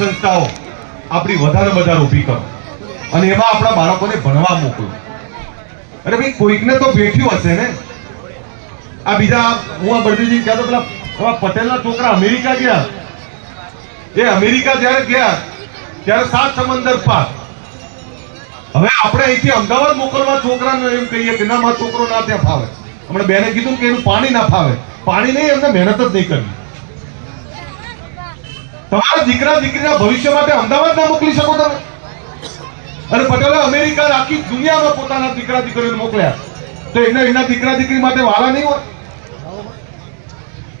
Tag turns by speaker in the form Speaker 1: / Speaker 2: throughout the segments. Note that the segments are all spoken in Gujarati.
Speaker 1: સંસ્થાઓ આપણી વધારે વધારે ઊભી કરો. અને એમાં આપણા બાળકોને ભણવા મોકલો. અરે ભાઈ, કોઈકને તો બેઠ્યું હશે ને? આ બીજા, હું આ બળદેવજી કહેતો પેલા પેલા પટેલના છોકરા અમેરિકા ગયા. એ અમેરિકા જ્યારે ગયા, ત્યારે સાત સમંદર પાર. હવે આપણે અહીંથી અમદાવાદ મોકલવા છોકરાને એમ કહીએ કે ના, મારો છોકરો ના ત્યાં ફાવે. હમણાં બેને કીધું કે એનું પાણી ના ફાવે. પાણી નહીં, એમને મહેનત જ નહીં કરવી. તમારા દીકરા દીકરીના ભવિષ્ય માટે અમદાવાદ ના મોકલી શકો તમે. અને પટેલે અમેરિકા આખી દુનિયામાં પોતાના દીકરા દીકરીઓને મોકલ્યા. તો એને એના દીકરા દીકરી માટે વાલા નહીં હોય.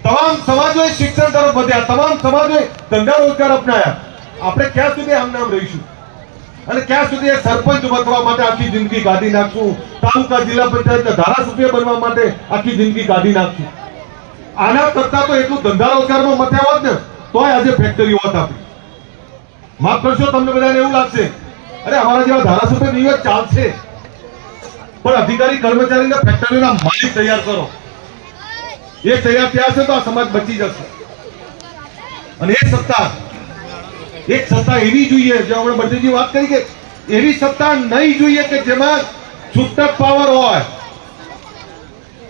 Speaker 1: તમામ સમાજોએ શિક્ષણ તરફ વધ્યા. તમામ સમાજોએ ધંધા રોજગાર અપનાયા આપણે ક્યાં સુધી આમ રહીશું? અને ક્યાં સુધી સરપંચ બનવા માટે આખી જિંદગી કાઢી નાખશું? તાલુકા જિલ્લા પંચાયતના ધારાસભ્ય બનવા માટે આખી જિંદગી કાઢી નાખશું? આના કરતા તો એટલું ધંધા રોજગારમાં મથ્યા હોત ને. તોય આજે ફેક્ટરી હોત આપણી. માફ કરશો, તમને બધાને એવું લાગશે, અરે અમારા જેવા ધારાસભ્ય નહીં ચાલશે. પણ અધિકારી, કર્મચારીને ફેક્ટરીના માલિક તૈયાર કરો. એ તૈયાર થયા છે તો આ સમાજ બચી જશે. અને એક સત્તા એક સત્તા એવી જોઈએ, જે હમણાં બધીજી વાત કરી કે એવી સત્તા નહીં જોઈએ કે જેમાં છૂટક પાવર હોય.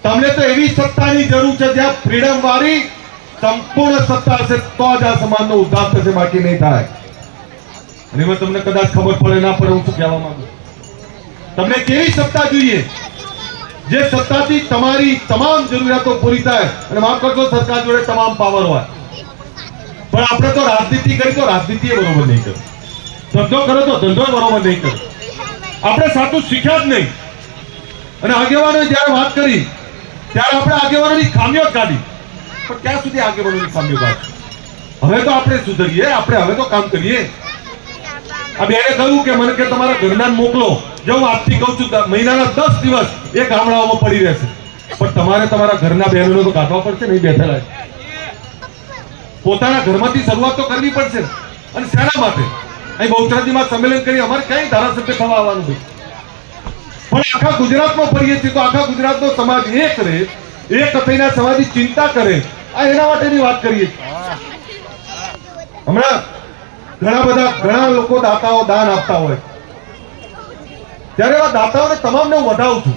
Speaker 1: તમને તો એવી સત્તાની જરૂર છે જ્યાં ફ્રીડમ વાળી સંપૂર્ણ સત્તા હશે તો જ આ સમાજનો ઉદ્ધાર થશે, બાકી નહીં થાય. અને એમાં તમને કદાચ ખબર પડે, ના પડે, હું શું કહેવા માંગુ? તમને કેવી સત્તા જોઈએ? જે સત્તાથી તમારી તમામ જરૂરિયાતો પૂરી થાય, અને માફ કરજો, સરકાર જોડે તમામ પાવર હોય. પણ આપણે તો રાજનીતિ કરી તો રાજનીતિ બરોબર નહીં કરી ધંધો કરો તો ધંધો બરોબર નહીં કરે આપણે સાચું શીખ્યા જ નહીં. અને આગેવાનોએ જ્યારે વાત કરી, ત્યારે આપણે આગેવાનોની ખામીઓ કાઢી. પણ ક્યાં સુધી આગેવાનોની સામે વાત? હવે તો આપણે સુધરીએ, આપણે હવે તો કામ કરીએ. આ બેને કહ્યું કે મને કે તમારા ઘરના મોકલો. જો હું આજથી કહું છું મહિનાના દસ દિવસ એ ગામડાઓમાં પડી રહેશે. પણ તમારે તમારા ઘરના બહેનોને તો કાઢવા પડશે નહીં બેઠેલા પોતાના ઘરમાંથી શરૂઆત તો કરવી પડશે અને શેના માટે? અહીં બહુચરાજીમાં સંમેલન કરી અમારે ક્યાંય ધારાસભ્ય થવા આવવાનું છે પણ આખા ગુજરાતમાં ફરીએ છીએ તો આખા ગુજરાતનો સમાજ એક રહે, એક થઈને સમાજની ચિંતા કરે આ એના માટેની વાત કરીએ. હમણાં ઘણા બધા ઘણા લોકો દાતાઓ દાન આપતા હોય. ત્યારે આ દાતાઓને તમામને હું વધાવું છું.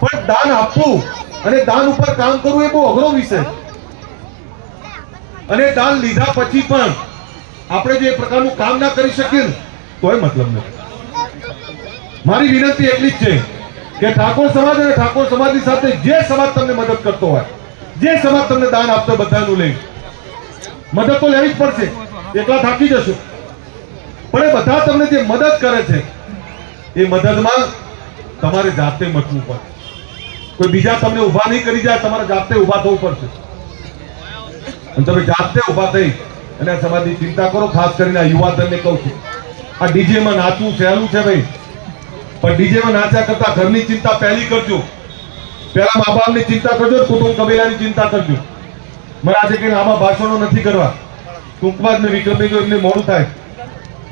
Speaker 1: પણ દાન આપવું અને દાન ઉપર કામ કરવું એ બહુ અઘરો વિષય. અને દાન લીધા પછી પણ આપણે જે પ્રકારનું કામ ના કરી શકીએ તોય મતલબ નથી. મારી વિનંતી એટલી જ છે કે ઠાકોર સમાજ અને ઠાકોર સમાજની સાથે જે સમાજ તમને મદદ કરતો હોય જે સમાજ તમને દાન આપતો બધાનું લઈ. મદદ તો લેવી જ પડશે. એકલા થાકી જશો. પણ એ બધા તમને જે મદદ કરે છે, એ મદદમાં તમારે જાતે મચવું પડે. કોઈ બીજા તમને ઊભા નહીં કરી જાય, તમારે જાતે ઊભા થવું પડશે. અને તમે જાતે ઊભા થઈ અને આ સમાજની ચિંતા કરો, ખાસ કરીને આ યુવાધનને કહું છું. આ ડીજેમાં નાચવું સહેલું છે ભાઈ. પણ ડીજેમાં નાચ્યા કરતા ઘરની ચિંતા પહેલી કરજો. પહેલા મા બાપની ચિંતા કરજો કુટુંબ કબીલાની ચિંતા કરજો. મને આજે કઈ લાંબા ભાષણો નથી કરવા. ટૂંકમાં જ મેં વિક્રમભાઈ એમને મોડું થાય.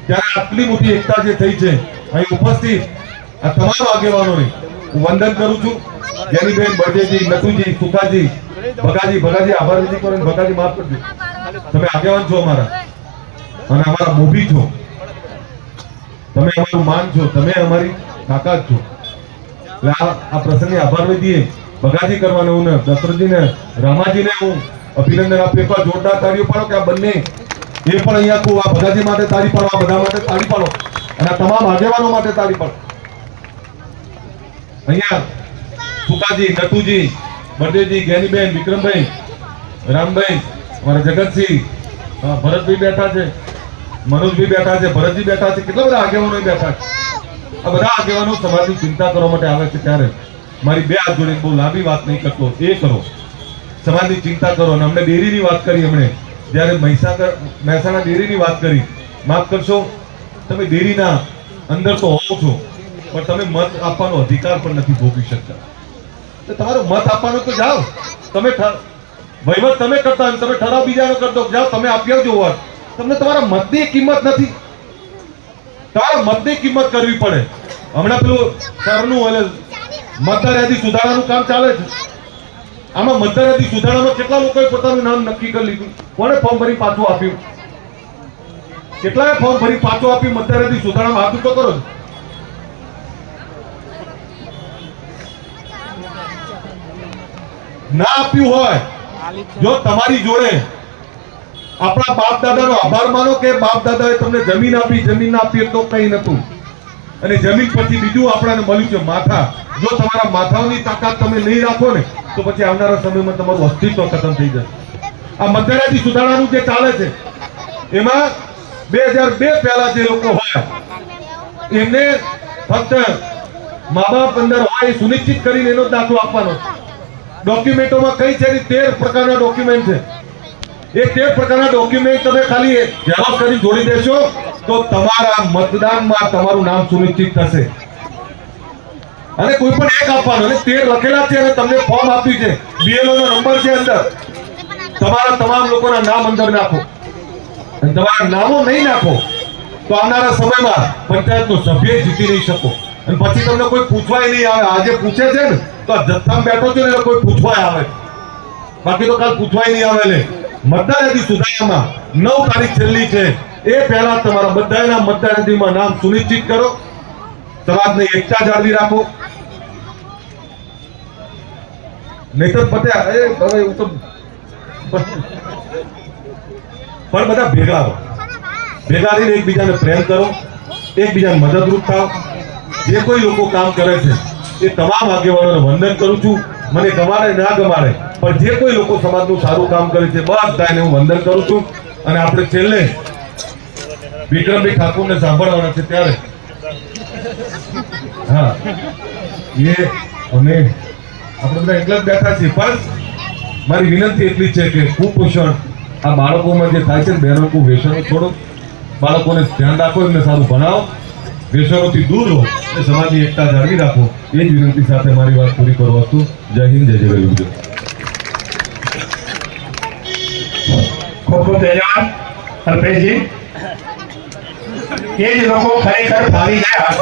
Speaker 1: ત્યારે આટલી મોટી એકતા જે થઈ છે, અહીં ઉપસ્થિત આ તમામ આગેવાનોને હું વંદન કરું છું. જેનીબેન બળદેવજી, નથુજી, સુખાજી, ભગાજી ભગાજી, આભાર વિધિ કરો ભગાજી, માફ કરજો. તમે આગેવાન છો અમારા. અને અમારા મોભી છો. તમે અમારું માન છો. તમે અમારી તાકાત છો. એટલે આ પ્રસંગે આભાર વિધિએ ભગાજી કરવાનો હું દશરથજીને, રામાજીને હું અભિનંદન આપું. એકવાર જોરદાર તાળીઓ પાડો રામભાઈ જગતસિંહ ભરતભાઈ બેઠા છે, મનોજભાઈ બેઠા છે, ભરતજી બેઠા છે, કેટલા બધા આગેવાનો બેઠા છે. આ બધા આગેવાનો સમાજની ચિંતા કરવા માટે આવે છે ત્યારે મારી બે હાથ જોડીને બહુ લાંબી વાત નહીં કરતો, એ કરો. સમાજની ચિંતા કરો અને અમને ડેરીની વાત કરી અમને. જ્યારે મહીસાગર, મહેસાણા ડેરીની વાત કરી, માફ કરશો, તમે ડેરીના અંદર તો હોવ છો, પણ તમે મત આપવાનો અધિકાર પણ નથી ભોગવી શકતા. તો તમારો મત આપવાનો તો જાઓ. તમે વહીવટ તમે કરતા તમે ઠરાવ બીજાનો કરતો જાઓ, તમે આપી આવજો વોટ તમને તમારા મતની કિંમત નથી. તમારા મતની કિંમત કરવી પડે. હમણાં પેલું સરનું એટલે મતદાર યાદી કામ ચાલે છે. આમાં મતદાર યાદી કેટલા લોકોએ પોતાનું નામ નક્કી કરી લીધું? કોણે ફોર્મ ભરી પાછું આપ્યું? કેટલાય ફોર્મ ભરી પાછો આપી મતદારથી સુધારણામાં હાથ તો કરો ના આપ્યું હોય. જો તમારી જોડે આપણા બાપ દાદાનો આભાર માનો કે બાપ દાદાએ તમને જમીન આપી જમીન આપી તો કઈ નતું અને જમીન પછી બીજું આપણાને મળ્યું છે માથા. જો તમારા માથાઓની તાકાત તમે નહીં રાખો ને, તો પછી આવનારા સમયમાં તમારું અસ્તિત્વ ખતમ થઈ જશે. આ મતદારાથી સુધારાનું જે ચાલે છે, એમાં બે હજાર બે પહેલા જે લોકો હોય, એમને ફક્ત મા બાપ અંદર હોય એ સુનિશ્ચિત કરીને એનો દાખલો આપવાનો ડોક્યુમેન્ટોમાં કઈ છે તેર પ્રકારના ડોક્યુમેન્ટ છે. એ તે પ્રકારના ડોક્યુમેન્ટ તમે ખાલી જવાબ કરી જોડી દેશો તો તમારા મતદાનમાં તમારું નામ સુનિશ્ચિત થશે. અને કોઈ પણ એક આપવાનું તેર લખેલા છે અને તમને ફોર્મ આપ્યું છે. બીએલઓ નો નંબર છે અંદર. તમારા તમામ લોકોના નામ અંદર નાખો. અને તમારા નામો નહીં નાખો, તો આવનારા સમયમાં પંચાયતનો સભ્ય જીતી નહીં શકો. અને પછી તમને કોઈ પૂછવાય નહીં આવે. આજે પૂછે છે ને, તો જથ્થામાં બેઠો છો ને કોઈ પૂછવાય આવે. બાકી તો કાલ પૂછવાય નહીં આવે ને. મતદાર યાદી સુધારણામાં નવ તારીખ છેલ્લી છે. એ પહેલા તમારા બધાના મતદાર નામ સુનિશ્ચિત કરો. સમાજને એકતા જાળવી રાખો. નહીતર પત્યા એ, હવે હું તો પણ બધા ભેગા રહો. ભેગા રહીને એકબીજાને પ્રેમ કરો. એકબીજાને મદદરૂપ થાવ જે કોઈ લોકો કામ કરે છે, એ તમામ આગેવાનોને વંદન કરું છું. મને ગમાડે, ના ગમાડે પણ જે કોઈ લોકો સમાજનું સારું કામ કરે છે બધાને હું વંદન કરું છું. અને આપણે છેલ્લે વિક્રમભાઈ ઠાકોરને સાંભળવાના છે ત્યારે. હા, એ અમે આપણે બધા એકલા જ બેઠા છીએ, પણ મારી વિનંતી એટલી છે કે કુપોષણ આ બાળકોમાં જે થાય છે ને બહેનો વ્યસનો થોડુંક બાળકોને ધ્યાન રાખો, એમને સારું ભણાવો. વ્યસનોથી દૂર રહો અને સમાજની એકતા જાળવી રાખો. એ જ વિનંતી સાથે મારી વાત પૂરી કરવા છું જય હિન્દ, જય જય
Speaker 2: ખૂબ ખૂબ ધન્યવાદ અલ્પેશજી. એ જ લોકો ખરેખર ભાવી ગયા